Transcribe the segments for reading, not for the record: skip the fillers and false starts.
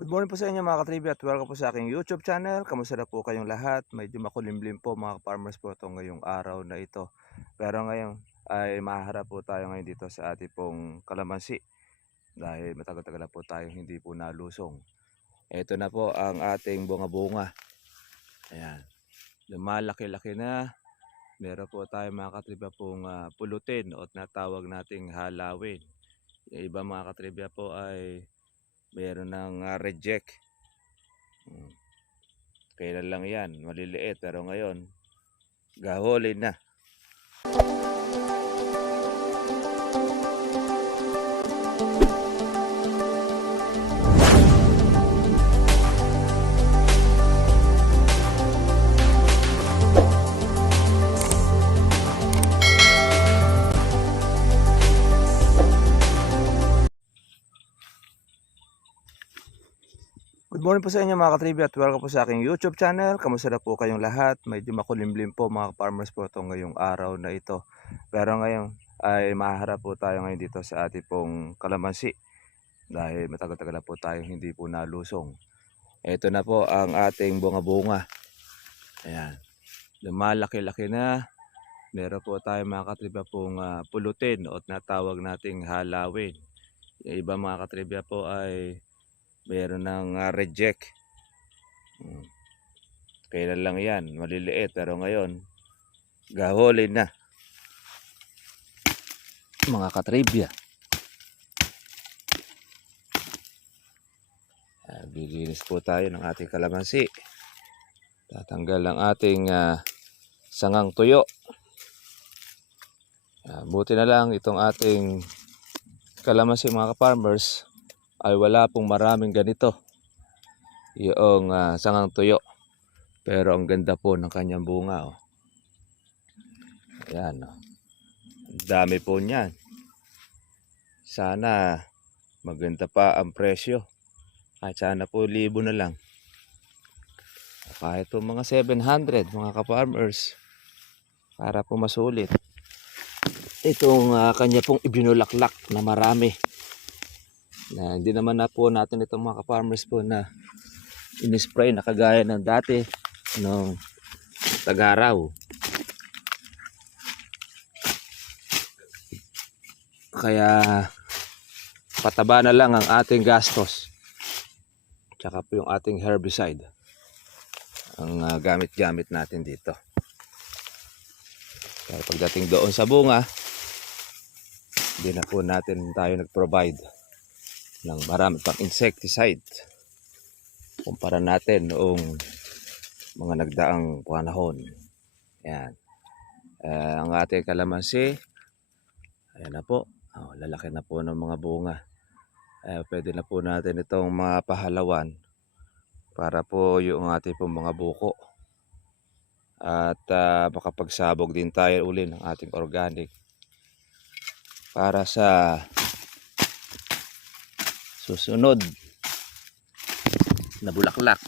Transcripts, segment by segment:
Good morning po sa inyo mga katribya at welcome po sa aking YouTube channel. Kamusta na po kayong lahat? Medyo makulimlim po mga farmers po ito ngayong araw na ito. Pero ngayon ay maharap po tayo ngayon dito sa ating pong kalamansi dahil matagal-tagal na po tayo hindi po nalusong. Ito na po ang ating bunga-bunga. Ayan, lumalaki-laki na. Meron po tayo mga katribya pong pulutin o natawag nating halawin. Yung iba mga katribya po ay meron ng reject. Kailan lang yan, maliliit, pero ngayon gaholin na. Good morning po sa inyo mga katribya at welcome po sa aking YouTube channel. Kamusta na po kayong lahat? Medyo makulimlim po mga farmers po ito ngayong araw na ito. Pero ngayon ay maharap po tayo ngayon dito sa ating pong kalamansi dahil matagal-tagal na po tayo hindi po nalusong. Ito na po ang ating bunga-bunga. Ayan, lumalaki-laki na. Meron po tayo mga katribya pong pulutin o natawag nating halawin. Yung iba mga katribya po ay meron ng reject. Kailan lang yan, maliliit, pero ngayon gaholin na mga katribya. Biginis po tayo ng ating kalamansi. Tatanggal ang ating sangang tuyo. Buti na lang itong ating kalamansi mga ka-farmers ay wala pong maraming ganito yung sangang tuyo, pero ang ganda po ng kanyang bunga. Ayan, ang dami po niyan. Sana maganda pa ang presyo at sana po libo na lang, kahit po mga 700 mga ka-farmers, para po masulit itong kanya pong ibinulaklak na marami. Na hindi naman na po natin itong mga ka-farmers po na in-spray na kagaya ng dati nung tag-araw. Kaya pataba na lang ang ating gastos, tsaka po yung ating herbicide ang gamit-gamit natin dito. Kaya pagdating doon sa bunga, hindi na po natin tayo nag-provide ng marami pang insecticide kumpara natin noong mga nagdaang panahon. Ayan. Ang ating kalamansi, ayan na po. Lalaki na po ng mga bunga. Pwede na po natin itong mapahalawan para po yung ating pong mga buko. At makapagsabog din tayo uli ng ating organic para sa susunod na bulaklak.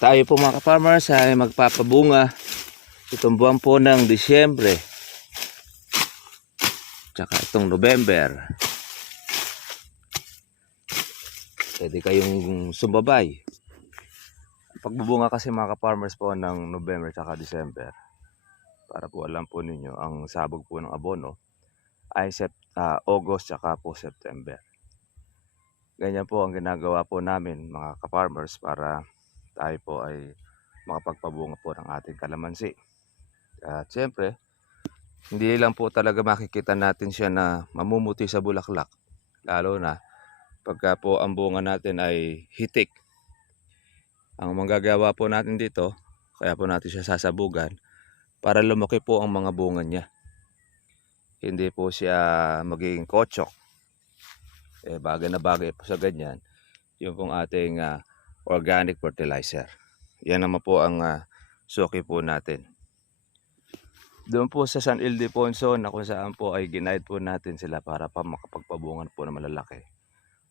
Tayo po mga ka-farmers ay magpapabunga itong buwan po ng Disyembre tsaka itong November. Pwede kayong sumabay. Pagbubunga kasi mga ka-farmers po ng November tsaka December, para po alam po ninyo, ang sabog po ng abono ay August tsaka po September. Ganyan po ang ginagawa po namin mga ka-farmers para tayo po ay makapagpabunga po ng ating kalamansi. At siyempre, hindi lang po talaga makikita natin siya na mamumuti sa bulaklak, lalo na pagka po ang bunga natin ay hitik. Ang manggagawa po natin dito, kaya po natin siya sasabugan para lumaki po ang mga bunga niya. Hindi po siya magiging kotsok. Bagay na bagay po sa ganyan yung pong ating organic fertilizer. Yan naman po ang suki po natin. Doon po sa San Ildefonso na kung saan po ay ginaid po natin sila para pa makapagpabungan po na malalaki.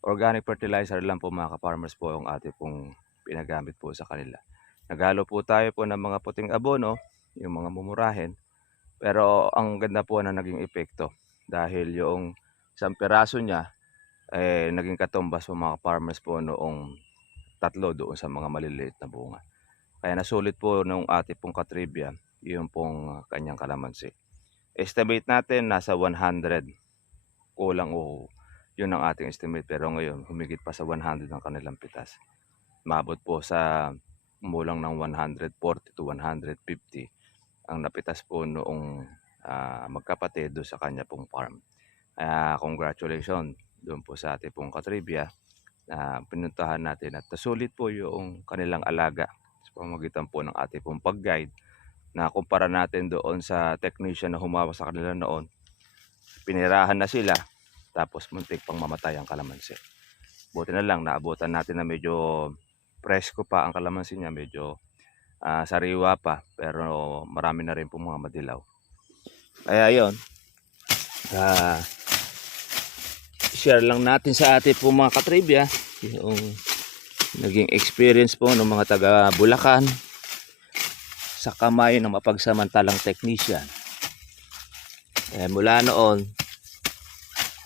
Organic fertilizer lang po mga ka-farmers po ang ating pong pinagamit po sa kanila. Naghalo po tayo po ng mga puting abono, yung mga mumurahin, pero ang ganda po na naging epekto. dahil yung isang piraso niya naging katumbas po mga farmers po noong tatlo doon sa mga maliliit na bunga. Kaya nasulit po nung ate pong katribya yung pong kanyang kalamansi. Estimate natin nasa 100 kulang o yun ang ating estimate, pero ngayon humigit pa sa 100 ang kanilang pitas. Mabot po sa kumulang ng 140 to 150 ang napitas po noong magkapatid doon sa kanya pong farm. Congratulations doon po sa ating pong katribya na pinuntahan natin at nasulit po yung kanilang alaga sa pamamagitan po ng ating pong pag-guide na kumpara natin doon sa technician na humawak sa kanila noon. Pinirahan na sila tapos muntik pang mamatay ang kalamansi. Buti na lang naabutan natin na medyo presko pa ang kalamansi niya, medyo sariwa pa, pero marami na rin po mga madilaw. Kaya yun, share lang natin sa ating po mga katribya yung naging experience po ng mga taga Bulacan sa kamay ng mapagsamantalang technician. Mula noon,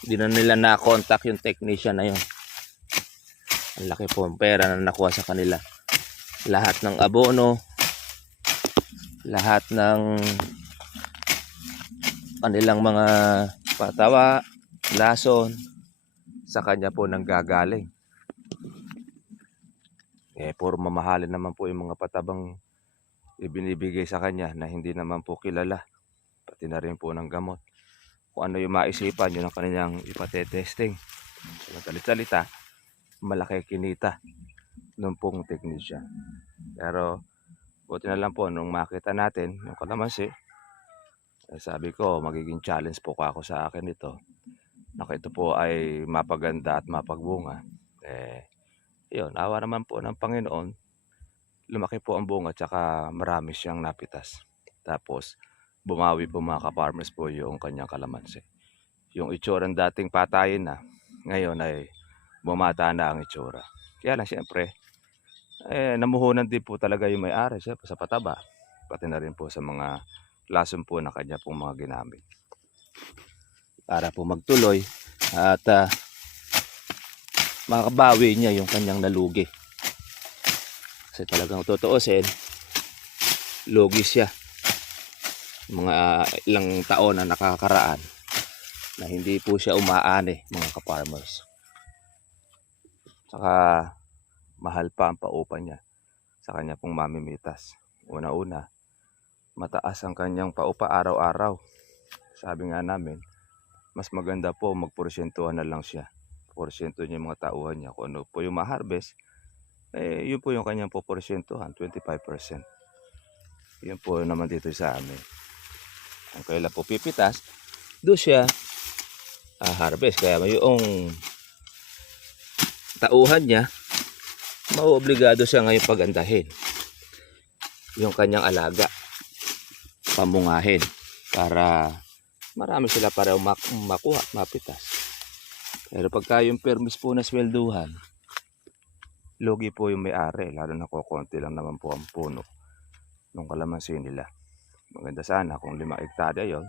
hindi na nila na-contact yung technician na yun. Ang laki po ang pera na nakuha sa kanila. Lahat ng abono, lahat ng kanilang mga patawa, lason, sa kanya po nanggagaling. Puro mamahalin naman po yung mga patabang ibinibigay sa kanya na hindi naman po kilala. Pati na rin po ng gamot. Kung ano yung maisipan, yun ang kanilang ipatetesting. Sa madalit-salita, malaki kinita nung pong technician. Pero buti na lang po nung makita natin yung kalamansi, sabi ko magiging challenge po ako sa akin ito. Ito po ay mapaganda at mapagbunga. Yun, awa naman po ng Panginoon, lumaki po ang bunga at saka marami siyang napitas. Tapos bumawi po mga ka-farmers po yung kanyang kalamansi. Yung itsura ng dating patayin na, ngayon ay bumata na ang itsura. Kaya lang siyempre, namuhunan din po talaga yung may-ari siyempre sa pataba. Pati na rin po sa mga lason po na kanya pong mga ginamit. Para po magtuloy at makabawi niya yung kanyang nalugi. Kasi talagang tutuusin, lugi siya. Mga ilang taon na nakakaraan na hindi po siya umaani mga ka-farmers. Saka mahal pa ang paupa niya sa kanya pong mamimitas. Una-una, mataas ang kanyang paupa araw-araw. Sabi nga namin, mas maganda po magporsyentuhan na lang siya. Porsyento niya yung mga tauhan niya. Kung ano po yung ma-harvest, yun po yung kanyang poporsyentuhan, 25%. Yun po naman dito sa amin. Kung kailan po pipitas, doon siya harvest. Kaya yung tauhan niya, mauobligado siya ngayon pagandahin yung kanyang alaga, pamungahin para marami sila para makuha, mapitas. Pero pagka yung permis po na swelduhan, lugi po yung may-ari, lalo na kukunti lang naman po ang puno ng kalamansi nila. Maganda sana kung 5 hektarya yon,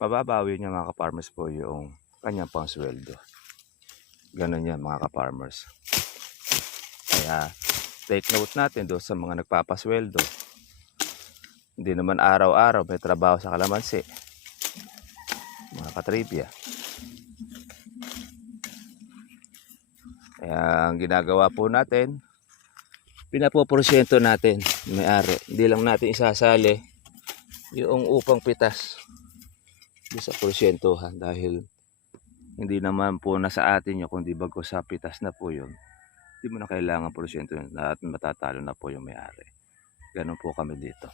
mababawi niya mga ka-farmers po yung kanyang pang sweldo. Ganun yan mga ka-farmers. Kaya take note natin doon sa mga nagpapasweldo. Hindi naman araw-araw may trabaho sa kalamansi, mga katribya. Kaya ang ginagawa po natin, pinapoporsyento natin may-ari. Hindi lang natin isasali yung upang pitas sa porsyentuhan dahil hindi naman po nasa atin yun, kundi bago sa pitas na po yun. Hindi mo na kailangan porsiyento at matatalo na po yung may-ari. Ganun po kami dito,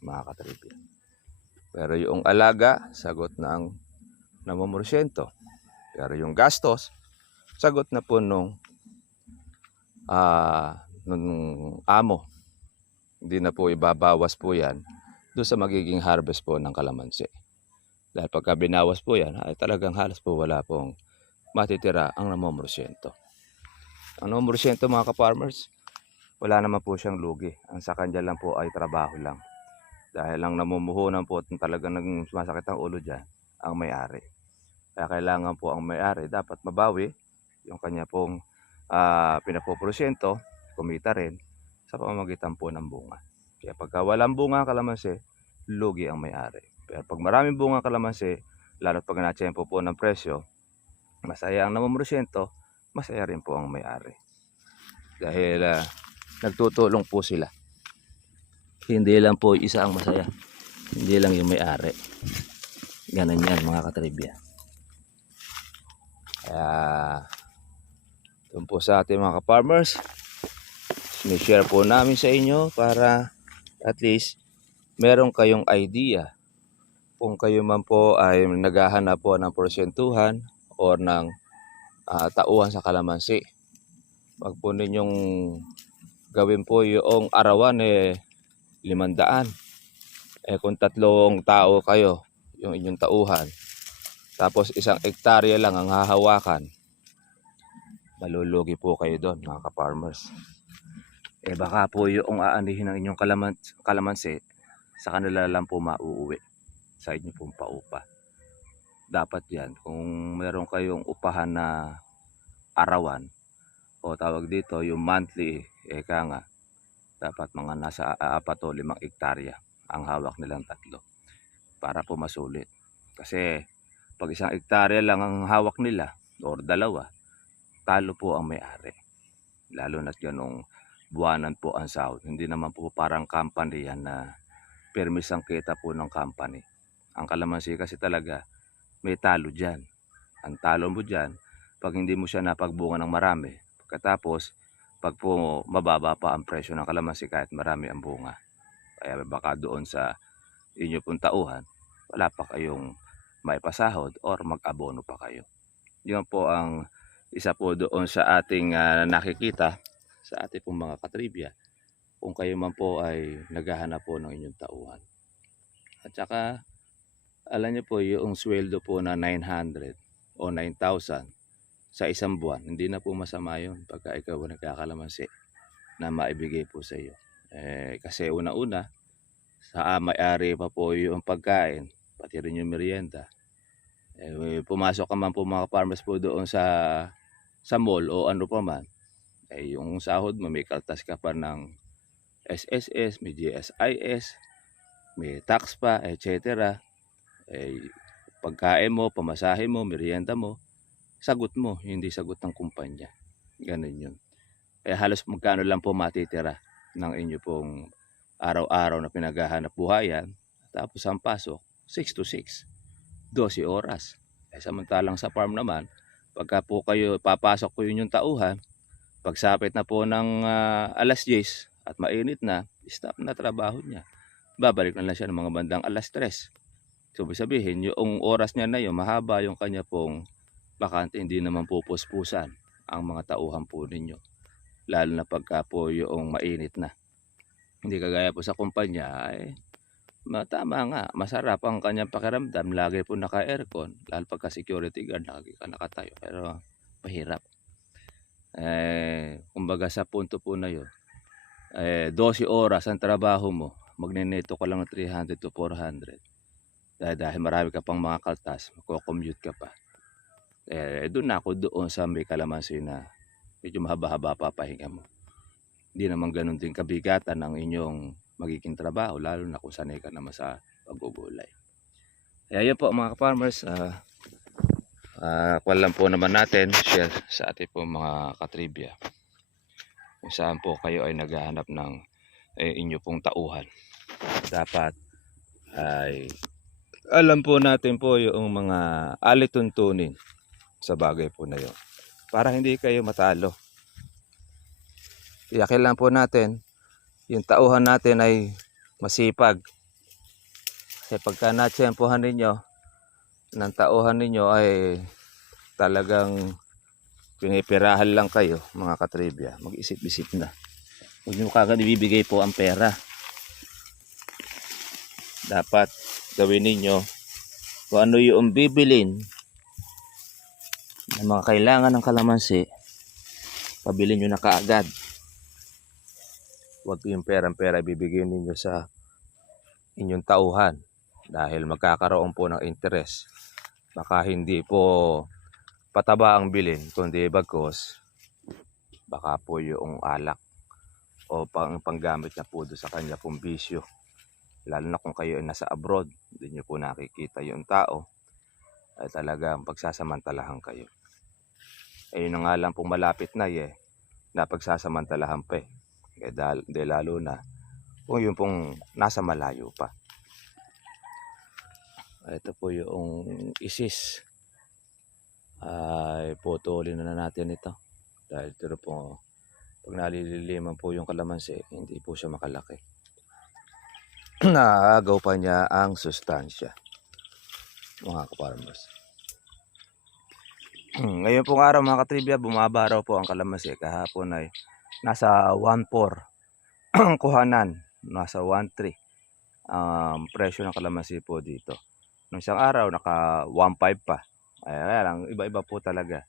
mga katribya. Pero yung alaga, sagot na ang namumorsyento. Pero yung gastos, sagot na po nung amo. Hindi na po ibabawas po yan doon sa magiging harvest po ng kalamansi. Dahil pagka binawas po yan, ay talagang halos po wala pong matitira ang namumorsyento. Ang namumorsyento mga ka-farmers, wala naman po siyang lugi. Ang sa kanya lang po ay trabaho lang. Dahil ang namumuhunan po talagang sumasakit ang ulo dyan, ang may-ari. Kaya kailangan po ang may-ari dapat mabawi yung kanya pong pinapoprosyento, kumita rin sa pamamagitan po ng bunga. Kaya pagka walang bunga ang kalamansi, lugi ang may-ari. Pero pag maraming bunga ang kalamansi, lalo't pag natsyempo po ng presyo, masaya ang namumrosyento, masaya rin po ang may-ari. Dahil nagtutulong po sila. Hindi lang po isa ang masaya, hindi lang yung may-ari. Ganun yan mga katribya. Kaya doon po sa ating mga ka-farmers, sinishare po namin sa inyo para at least meron kayong idea kung kayo man po ay naghahanap po ng porsyentuhan or ng tauhan sa kalamansi. Wag po ninyong gawin po yung arawan 500. Kung 3 tao kayo yung inyong tauhan, tapos 1 hektarya lang ang hahawakan, malulugi po kayo doon mga ka-farmers. Baka po yung aanihin ng inyong kalamansi sa kanila lang po mauuwi sa inyo pong paupa. Dapat yan, kung meron kayong upahan na arawan o tawag dito yung monthly, dapat mga nasa 4 o 5 hektarya ang hawak nilang 3 para po masulit. Kasi pag 1 hektarya lang ang hawak nila or 2, talo po ang may-ari. Lalo na't ganong buwanan po ang sahod. Hindi naman po parang company yan na permis ang kita po ng company. Ang kalamansi kasi talaga may talo dyan. Ang talo mo dyan, pag hindi mo siya napagbunga ng marami, pagkatapos pag po mababa pa ang presyo ng kalamansi kahit marami ang bunga. Kaya baka doon sa inyo pong tauhan, wala pa kayong may pasahod or mag-abono pa kayo. Yun po ang isa po doon sa ating nakikita sa ating pong mga katribya kung kayo man po ay naghahanap po ng inyong tauhan. At saka alam niyo po yung sweldo po na 900 o 9,000 sa isang buwan, hindi na po masama yun pagka ikaw nagkakalamansi na maibigay po sa iyo. Kasi una-una, sa may-ari pa po yung pagkain, pati rin yung merienda. Pumasok ka man po mga farmers po doon sa mall o ano pa man, yung sahod mo may kaltas ka pa ng SSS, may GSIS, may tax pa, etc. Pagkain mo, pamasahe mo, merienda mo, sagot mo, hindi sagot ng kumpanya. Ganun yun. Kaya halos magkano lang po matitira ng inyo pong araw-araw na pinaghahanap buhayan. Tapos ang pasok, 6 to 6, 12 oras. Samantalang sa farm naman, pagka po kayo papasok po yun yung tauhan, pagsapit na po ng alas 10 at mainit na, stop na trabaho niya. Babalik na lang siya ng mga bandang alas 3. So sabihin, yung oras niya na yun, mahaba yung kanya pong bakante, hindi naman po puspusan ang mga tauhan po ninyo. Lalo na pagka po yung mainit na. Hindi kagaya po sa kumpanya, tama nga, masarap ang kanyang pakiramdam, lagi po naka-aircon, lalo pagka security guard, lagi ka nakatayo, pero mahirap. Kumbaga sa punto po na yun, 12 oras ang trabaho mo, magneneto ka lang ng 300 to 400. Dahil marami ka pang mga kaltas, magko-commute ka pa. Doon ako doon sa may kalamansi na medyo mahaba-haba pa pahinga mo. Hindi naman ganun din kabigatan ng inyong magiging trabaho, lalo na kung sanay ka naman sa paggugulay. Kaya yun po mga farmers, kwan lang po naman natin share sa ating po mga katribya kung saan po kayo ay naghahanap ng inyo pong tauhan. Dapat ay alam po natin po yung mga alituntunin sa bagay po na yun para hindi kayo matalo. Iyakin lang po natin yung tauhan natin ay masipag. Kasi pagka natsyempohan ninyo ng tauhan ninyo ay talagang pinipirahan lang kayo mga katribya, mag-isip-isip na. Huwag nyo kagad ibibigay po ang pera. Dapat gawin ninyo kung ano yung bibilin ng mga kailangan ng kalamansi, pabilin nyo na kaagad. Huwag yung perang-pera ibibigay ninyo sa inyong tauhan dahil magkakaroon po ng interest baka hindi po pataba ang bilhin, kundi bagkos baka po yung alak o panggamit niya po doon sa kanya pong bisyo. Lalo na kung kayo ay nasa abroad, hindi niyo po nakikita yung tao, ay talagang pagsasamantalahan kayo. Eh yun na nga lang pong malapit na napagsasamantalahan pa eh. De lalo na kung yun pong nasa malayo pa. Ito po yung isis. Ay putulin na natin ito. Dahil ito po, pag nalililiman po yung kalamansi, hindi po siya makalaki. Naagaw pa niya ang sustansya, mga ka-farmers. Ngayon pong araw mga katribya, bumaba raw po ang kalamansi. Kahapon ay nasa 1.4 ang kuhanan, nasa 1.3 ang presyo ng kalamansi po dito. Nung isang araw naka 1.5 pa. Ay lang, iba-iba po talaga.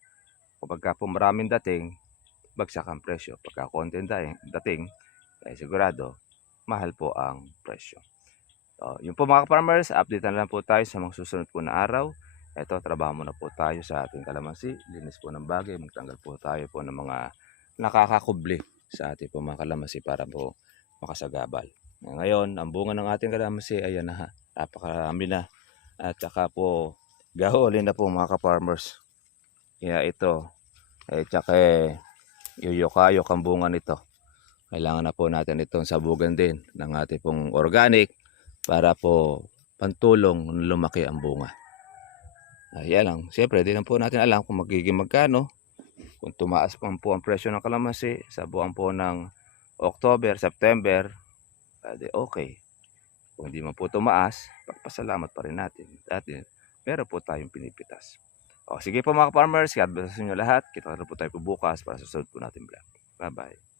Kapag po maraming dating, bagsak ang presyo. Pagka konti dating, ay sigurado mahal po ang presyo. So, yun po mga farmers, update na lang po tayo sa mga susunod po na araw. Ito, trabaho muna po tayo sa ating kalamansi. Linis po ng bagay, magtanggal po tayo po ng mga nakakakubli sa ating po mga kalamansi para po makasagabal. Ngayon, ang bunga ng ating kalamansi, ayan na ha. Napakarami na. At saka po, gahulin na po mga ka-farmers. Kaya ito, tsaka yuyukayok ang bunga nito. Kailangan na po natin itong sabugan din ng ating pong organic para po pantulong lumaki ang bunga. Ayan lang. Siyempre, di lang po natin alam kung magiging magkano. Kung tumaas pa po ang presyo ng kalamansi sa buwan po ng October, September, okay. Kung hindi man po tumaas, pagpasalamat pa rin natin. Dati, meron po tayong pinipitas. O, sige po mga farmers, God bless nyo lahat. Kita na po tayo po bukas para sa susunod po natin vlog. Bye-bye.